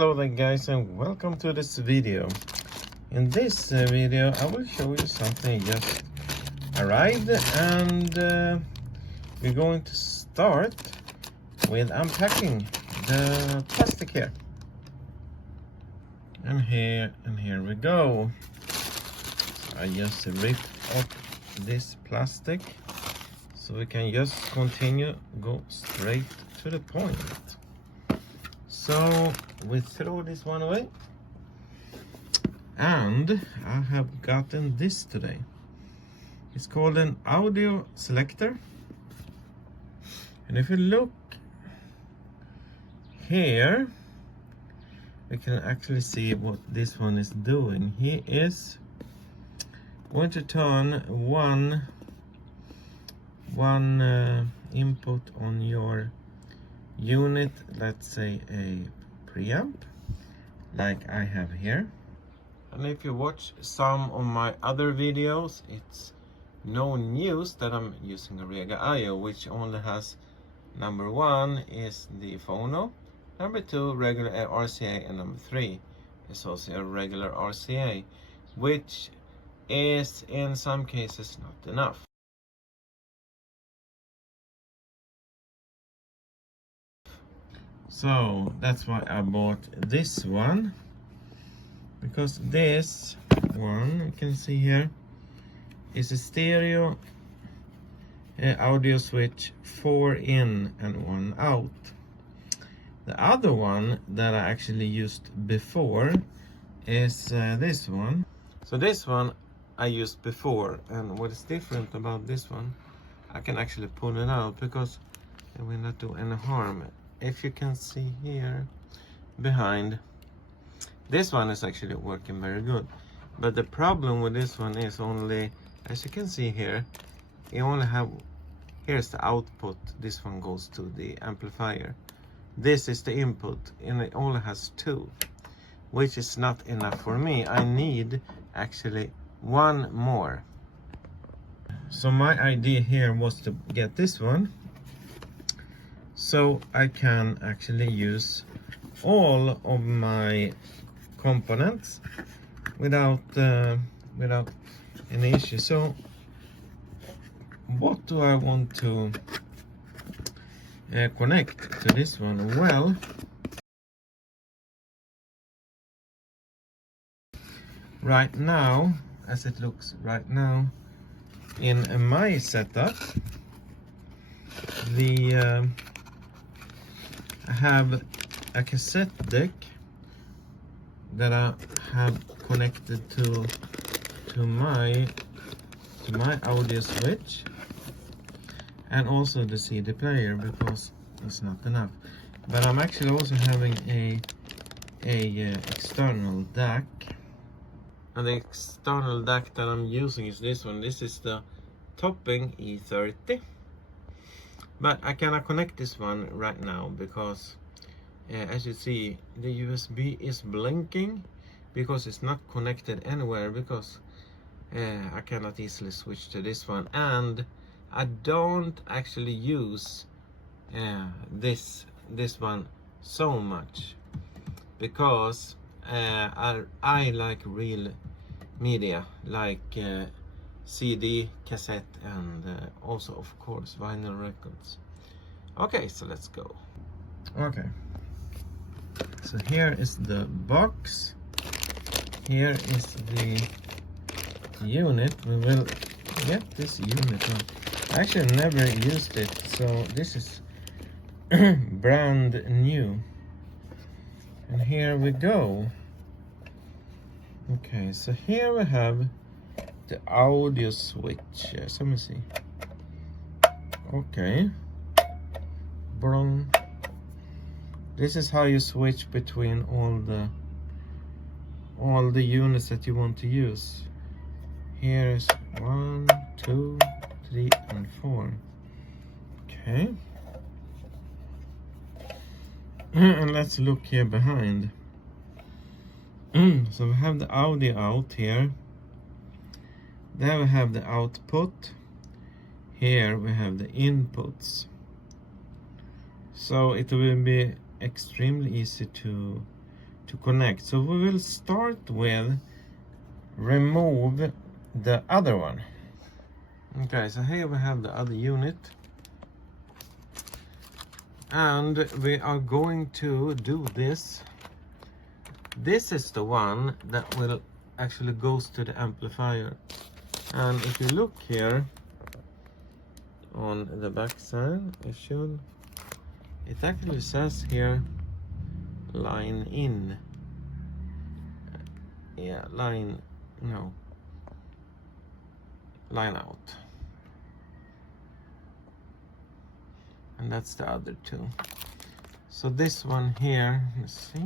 Hello there guys, and welcome to this video. In this video I will show you something just arrived, and we're going to start with unpacking the plastic here. And here we go. I just ripped off this plastic so we can just go straight to the point. So we throw this one away, and I have gotten this today. It's called an audio selector, and if you look here, we can actually see what this one is doing. He is going to turn one input on your unit, let's say a preamp, like I have here. And if you watch some of my other videos, it's no news that I'm using a RCA, which only has number 1 is the phono, number 2 regular RCA, and number 3 is also a regular RCA, which is in some cases not enough. So that's why I bought this one, because this one, you can see here, is a stereo audio switch, 4 in and 1 out. The other one that I actually used before is this one. So this one I used before, and what is different about this one, I can actually pull it out because it will not do any harm. If you can see here behind, this one is actually working very good, but the problem with this one is only, as you can see here, you only have, here's the output, this one goes to the amplifier, this is the input, and it only has 2, which is not enough for me. I need actually 1 more. So my idea here was to get this one, so I can actually use all of my components without any issue. So what do I want to connect to this one? Well, right now, as it looks right now in my setup, I have a cassette deck that I have connected to my audio switch, and also the CD player, because it's not enough. But I'm actually also having a external DAC, and the external DAC that I'm using is this one. This is the Topping E30. But I cannot connect this one right now because as you see, the USB is blinking because it's not connected anywhere, because I cannot easily switch to this one, and I don't actually use this one so much, because I like real media, like CD, cassette, and also of course vinyl records. Okay, so let's go. Okay, so here is the box, here is the unit. We will get this unit on. I actually never used it, so this is brand new, and here we go. Okay, so here we have the audio switch. Yes, let me see. Okay, this is how you switch between all the units that you want to use. Here's 1, 2, 3, and 4. Okay, and let's look here behind. So we have the audio out here. There we have the output. Here we have the inputs. So it will be extremely easy to connect. So we will start with remove the other one. Okay, so here we have the other unit, and we are going to do this. This is the one that will actually goes to the amplifier, and if you look here on the back side, it actually says here line in. Yeah, line out, and that's the other two. So this one here, let's see,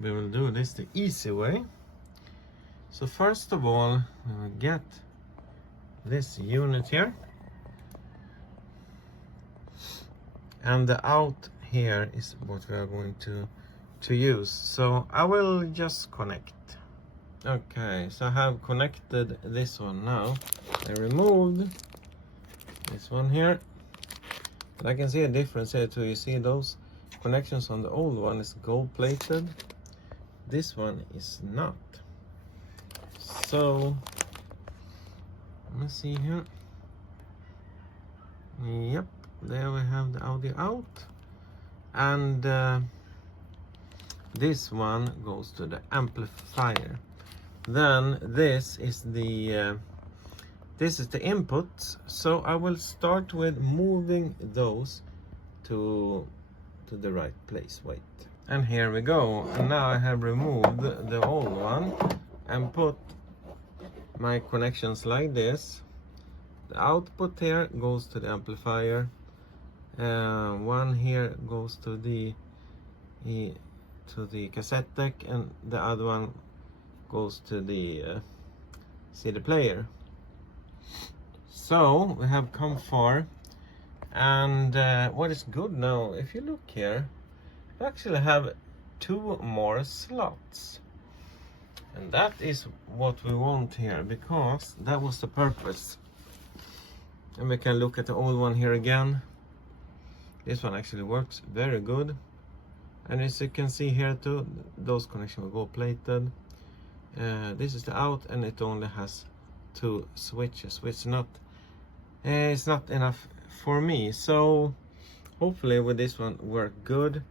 we will do this the easy way. So first of all, we will get this unit here, and the out here is what we are going to use. So I will just connect. Okay, so I have connected this one now. I removed this one here, but I can see a difference here too. You see those connections on the old one is gold plated, this one is not. So let me see here. Yep, there we have the audio out, and this one goes to the amplifier. Then this is the inputs. So I will start with moving those to the right place. Wait, and here we go. And now I have removed the old one and put my connections like this. The output here goes to the amplifier. One here goes to the cassette deck, and the other one goes to the CD player. So we have come far, and what is good now, if you look here, we actually have 2 more slots, and that is what we want here, because that was the purpose. And we can look at the old one here again. This one actually works very good, and as you can see here too, those connections will go plated. This is the out, and it only has 2 switches, which it's not enough for me. So hopefully with this one work good.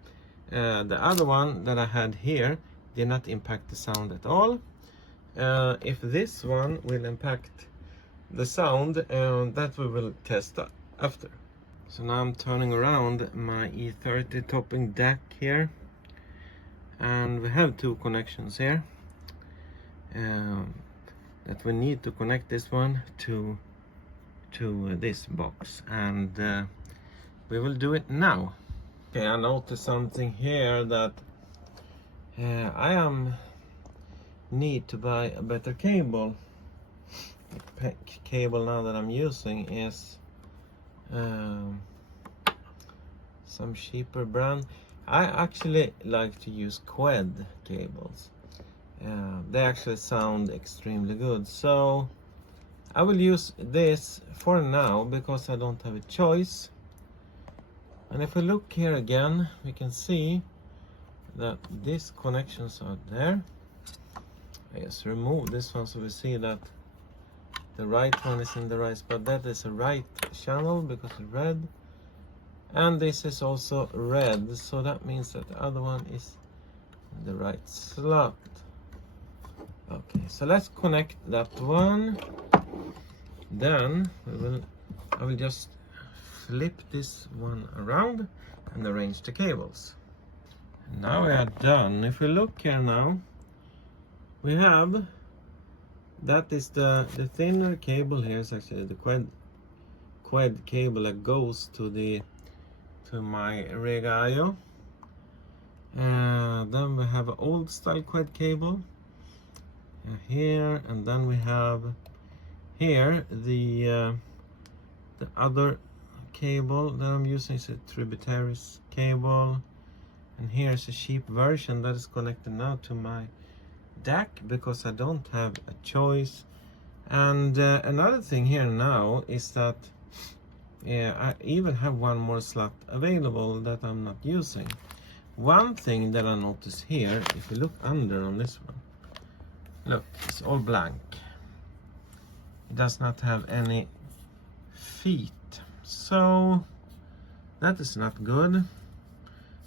The other one that I had here did not impact the sound at all. If this one will impact the sound, that we will test after. So now I'm turning around my E30 topping DAC here, and we have 2 connections here that we need to connect this one to this box, and we will do it now. Okay, I noticed something here, that I need to buy a better cable. The cable now that I'm using is some cheaper brand. I actually like to use quad cables. They actually sound extremely good, so I will use this for now because I don't have a choice. And if we look here again, we can see that these connections are there. I just remove this one so we see that the right one is in the right spot. That is a right channel because it's red, and this is also red, so that means that the other one is in the right slot. Okay, so let's connect that one. Then I will just flip this one around and arrange the cables. Now we are done. If we look here now, we have, that is the thinner cable here is actually the quad cable that goes to my RCA IO. Then we have an old style quad cable here, and then we have here the other cable that I'm using is a tributaries cable, and here's a cheap version that is connected now to my DAC because I don't have a choice. And another thing here now is that Yeah, I even have one more slot available that I'm not using. One thing that I notice here, if you look under on this one, look, it's all blank. It does not have any feet, so that is not good.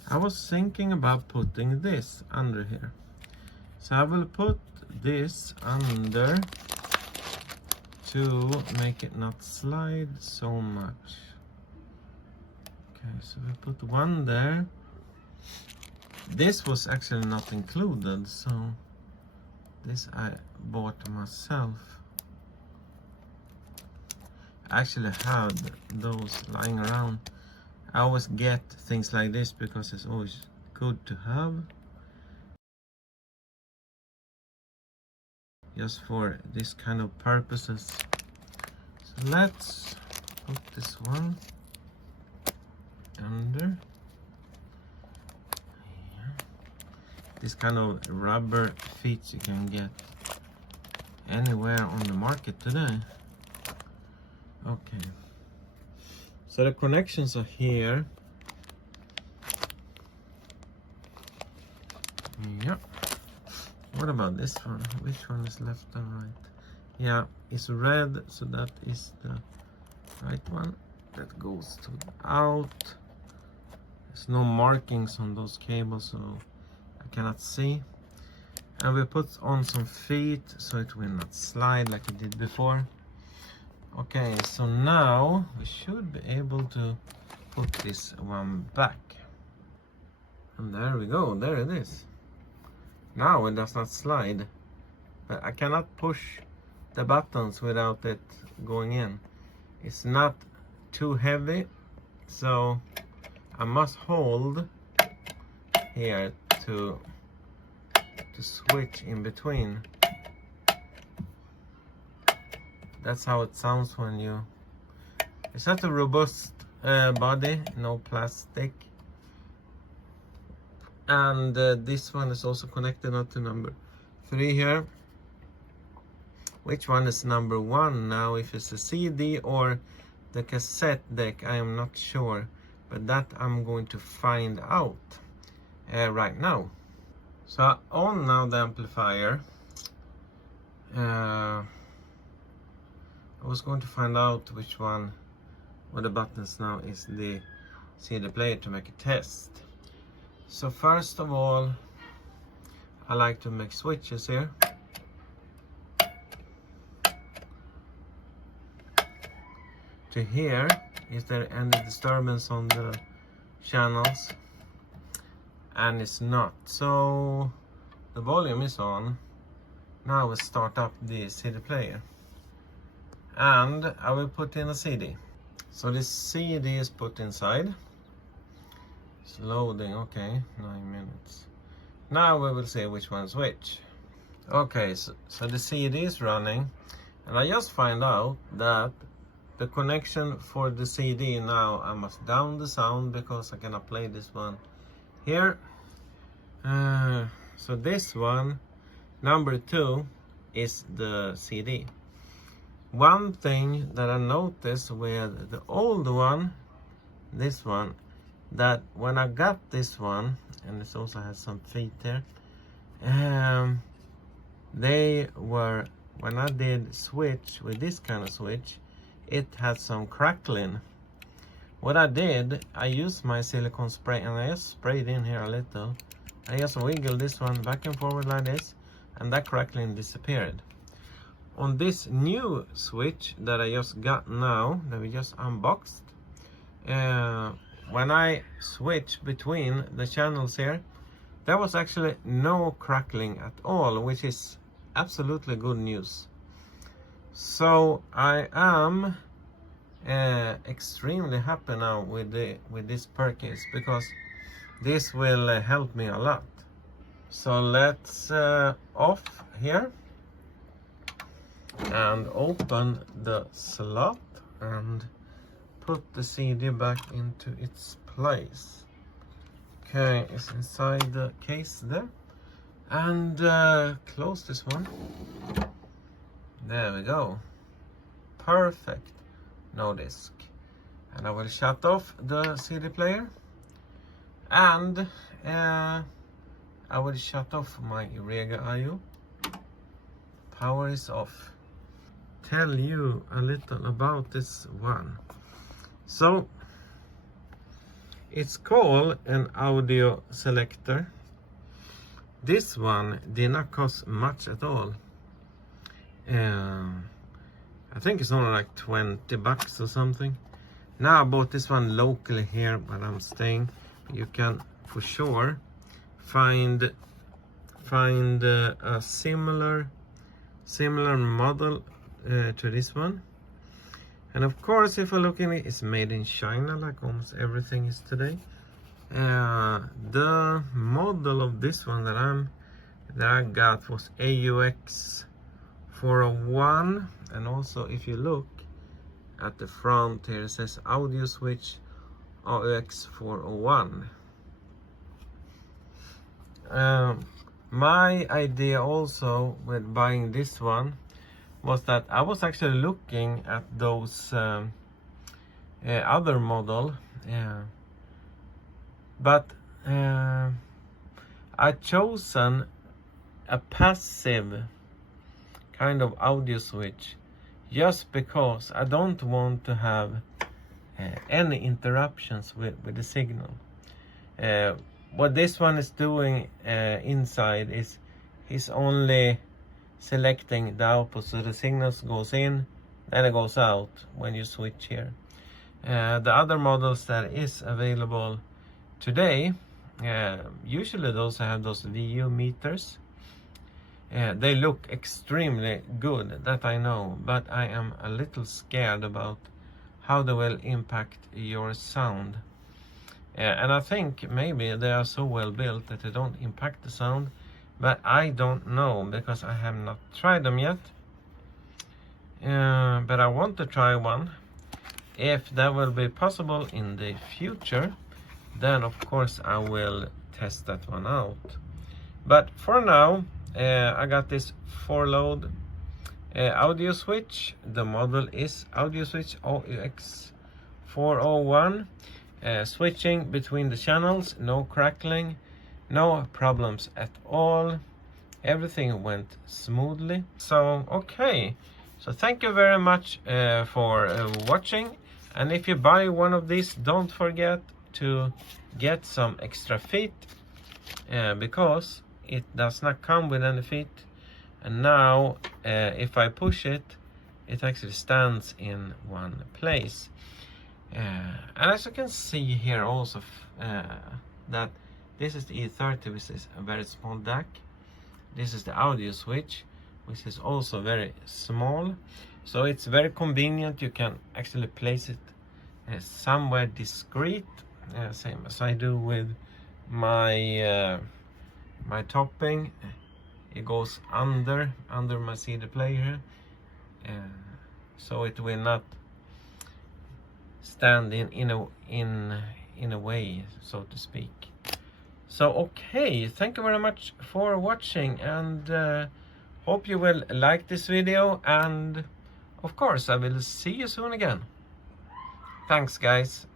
I was thinking about putting this under here, so I will put this under to make it not slide so much. Okay, so we put one there. This was actually not included, so this I bought myself. I actually had those lying around. I always get things like this because it's always good to have, just for this kind of purposes. So let's put this one under. This kind of rubber feet you can get anywhere on the market today. Okay, so the connections are here. Yeah. What about this one? Which one is left and right? Yeah, it's red, so that is the right one. That goes to out. There's no markings on those cables, so I cannot see. And we put on some feet so it will not slide like it did before. Okay, so now we should be able to put this one back. And there we go, there it is. Now it does not slide, but I cannot push the buttons without it going in. It's not too heavy, so I must hold here to switch in between. That's how it sounds when you... It's not a robust body, no plastic. And this one is also connected up to number 3 here. Which one is number 1 now? If it's a CD or the cassette deck, I am not sure. But that I'm going to find out right now. So I on now the amplifier. I was going to find out which one with the buttons now is the CD player to make a test. So first of all, I like to make switches here. To hear if there any disturbance on the channels, and it's not. So the volume is on. Now we start up the CD player, and I will put in a CD. So this CD is put inside. It's loading. Okay, 9 minutes. Now we will see which one's which. Okay, so the CD is running, and I just find out that the connection for the CD now, I must down the sound because I cannot play this one here. So this one, number 2, is the CD. One thing that I noticed with the old one, this one, that when I got this one, and this also has some feet there, they were, when I did switch with this kind of switch, it had some crackling. What I did, I used my silicone spray and I just sprayed in here a little. I just wiggled this one back and forward like this, and that crackling disappeared. On this new switch that I just got now, that we just unboxed, when I switch between the channels here, there was actually no crackling at all, which is absolutely good news. So I am extremely happy now with this purchase, because this will help me a lot. So let's off here and open the slot and put the CD back into its place. Okay, it's inside the case there, and close this one. There we go. Perfect. No disc. And I will shut off the CD player, and I will shut off my Rega IO. Power is off. Tell you a little about this one. So it's called an audio selector. This one did not cost much at all. I think it's only like 20 bucks or something. Now I bought this one locally here where I'm staying. You can for sure find a similar model to this one. And of course, if I look in it, it's made in China, like almost everything is today. The model of this one that I got was AUX 401, and also if you look at the front here, it says audio switch AUX 401. My idea also with buying this one was that I was actually looking at those other model, but I chosen a passive kind of audio switch just because I don't want to have any interruptions with the signal. What this one is doing inside is he's only selecting the output, so the signals goes in, then it goes out when you switch here. The other models that is available today, usually those have those VU meters. They look extremely good, that I know, but I am a little scared about how they will impact your sound. And I think maybe they are so well built that they don't impact the sound, but I don't know because I have not tried them yet. But I want to try one. If that will be possible in the future, then of course I will test that one out. But for now, I got this 4-load audio switch. The model is audio switch AUX 401. Switching between the channels, no crackling, no problems at all. Everything went smoothly. So okay, so thank you very much for watching. And if you buy one of these, don't forget to get some extra feet, because it does not come with any feet. And now if I push it, it actually stands in one place. And as you can see here also, that this is the E30, which is a very small DAC. This is the audio switch, which is also very small. So it's very convenient. You can actually place it somewhere discreet, same as I do with my my topping. It goes under my CD player, so it will not stand in a way, so to speak. So okay, thank you very much for watching, and hope you will like this video, and of course I will see you soon again. Thanks guys.